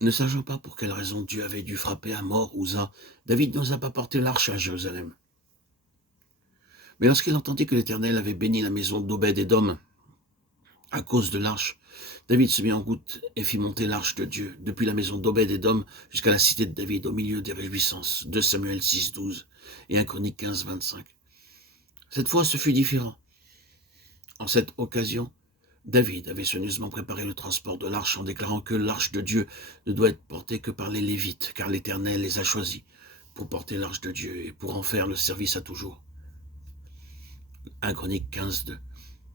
Ne sachant pas pour quelle raison Dieu avait dû frapper à mort Uza, David n'osa pas porter l'arche à Jérusalem. Mais lorsqu'il entendit que l'Éternel avait béni la maison d'Obed-Édom à cause de l'arche, David se mit en route et fit monter l'arche de Dieu depuis la maison d'Obed-Édom jusqu'à la cité de David au milieu des réjouissances. 2 Samuel 6, 12 et 1 Chronique 15, 25. Cette fois, ce fut différent. En cette occasion, David avait soigneusement préparé le transport de l'arche en déclarant que l'arche de Dieu ne doit être portée que par les Lévites, car l'Éternel les a choisis pour porter l'arche de Dieu et pour en faire le service à toujours. 1 Chronique 15, 2.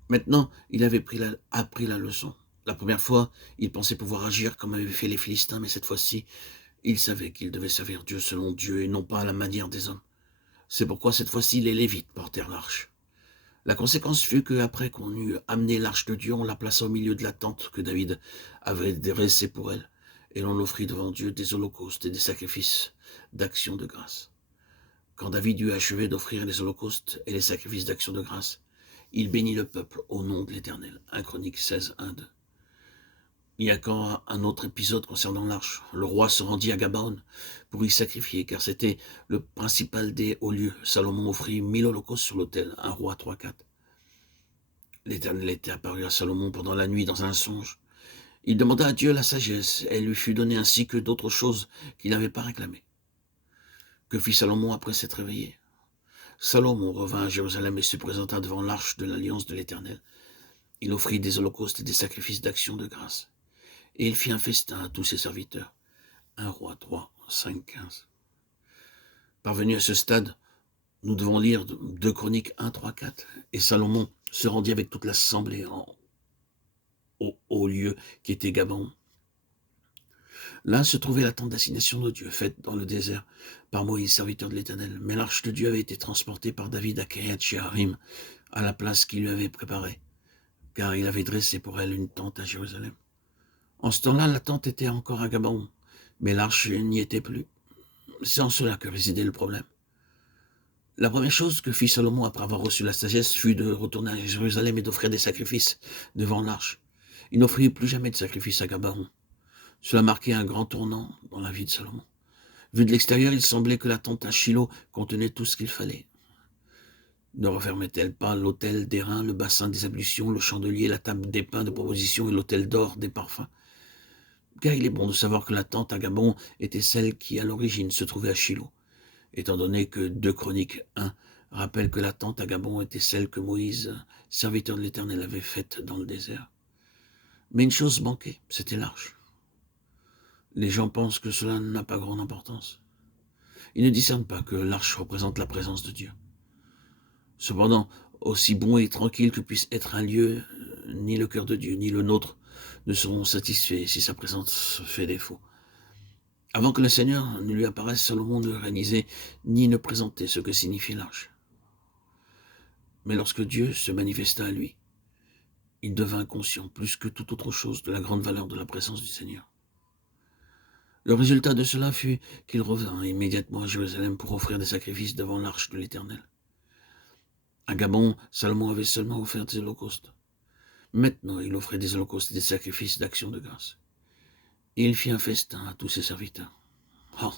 Maintenant, il avait appris la leçon. La première fois, il pensait pouvoir agir comme avaient fait les Philistins, mais cette fois-ci, il savait qu'il devait servir Dieu selon Dieu et non pas à la manière des hommes. C'est pourquoi cette fois-ci, les Lévites portèrent l'arche. La conséquence fut qu'après qu'on eut amené l'arche de Dieu, on la plaça au milieu de la tente que David avait dressée pour elle, et l'on offrit devant Dieu des holocaustes et des sacrifices d'action de grâce. Quand David eut achevé d'offrir les holocaustes et les sacrifices d'action de grâce, il bénit le peuple au nom de l'Éternel. 1 Chronique 16, 1, 2. Il y a quand un autre épisode concernant l'arche. Le roi se rendit à Gabaon pour y sacrifier, car c'était le principal des hauts lieux. Salomon offrit 1000 holocaustes sur l'autel. 1 Roi 3, 4. L'Éternel était apparu à Salomon pendant la nuit dans un songe. Il demanda à Dieu la sagesse, et elle lui fut donnée ainsi que d'autres choses qu'il n'avait pas réclamées. Que fit Salomon après s'être réveillé? Salomon revint à Jérusalem et se présenta devant l'arche de l'alliance de l'Éternel. Il offrit des holocaustes et des sacrifices d'action de grâce. Et il fit un festin à tous ses serviteurs. 1 Roi 3, 5, 15. Parvenu à ce stade, nous devons lire 2 Chroniques 1, 3, 4. Et Salomon se rendit avec toute l'assemblée au lieu qui était Gabaon. Là se trouvait la tente d'assignation de Dieu, faite dans le désert par Moïse, serviteur de l'Éternel. Mais l'arche de Dieu avait été transportée par David à Kiriath-Jearim, à la place qu'il lui avait préparée, car il avait dressé pour elle une tente à Jérusalem. En ce temps-là, la tente était encore à Gabaon, mais l'arche n'y était plus. C'est en cela que résidait le problème. La première chose que fit Salomon après avoir reçu la sagesse fut de retourner à Jérusalem et d'offrir des sacrifices devant l'arche. Il n'offrit plus jamais de sacrifice à Gabaon. Cela marquait un grand tournant dans la vie de Salomon. Vu de l'extérieur, il semblait que la tente à Shilo contenait tout ce qu'il fallait. Ne refermait-elle pas l'autel d'airain, le bassin des ablutions, le chandelier, la table des pains de proposition et l'autel d'or des parfums? Car il est bon de savoir que la tente à Gabon était celle qui, à l'origine, se trouvait à Shilo, étant donné que 2 Chroniques 1 rappelle que la tente à Gabon était celle que Moïse, serviteur de l'Éternel, avait faite dans le désert. Mais une chose manquait, c'était l'arche. Les gens pensent que cela n'a pas grande importance. Ils ne discernent pas que l'arche représente la présence de Dieu. Cependant, aussi bon et tranquille que puisse être un lieu, ni le cœur de Dieu, ni le nôtre ne seront satisfaits si sa présence fait défaut. Avant que le Seigneur ne lui apparaisse, Salomon ne réalisait ni ne présentait ce que signifie l'arche. Mais lorsque Dieu se manifesta à lui, il devint conscient, plus que toute autre chose, de la grande valeur de la présence du Seigneur. Le résultat de cela fut qu'il revint immédiatement à Jérusalem pour offrir des sacrifices devant l'arche de l'Éternel. À Gabon, Salomon avait seulement offert des holocaustes. Maintenant, il offrait des holocaustes et des sacrifices d'action de grâce. Et il fit un festin à tous ses serviteurs. Oh,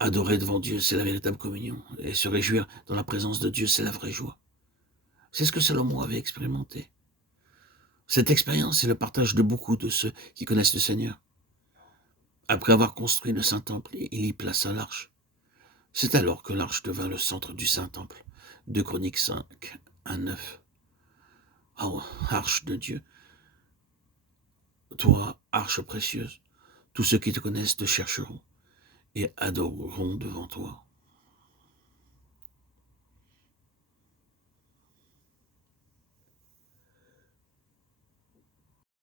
adorer devant Dieu, c'est la véritable communion. Et se réjouir dans la présence de Dieu, c'est la vraie joie. C'est ce que Salomon avait expérimenté. Cette expérience est le partage de beaucoup de ceux qui connaissent le Seigneur. Après avoir construit le Saint-Temple, il y plaça l'arche. C'est alors que l'arche devint le centre du Saint-Temple. 2 Chroniques 5, 1, 9. Oh, arche de Dieu, toi, arche précieuse, tous ceux qui te connaissent te chercheront et adoreront devant toi.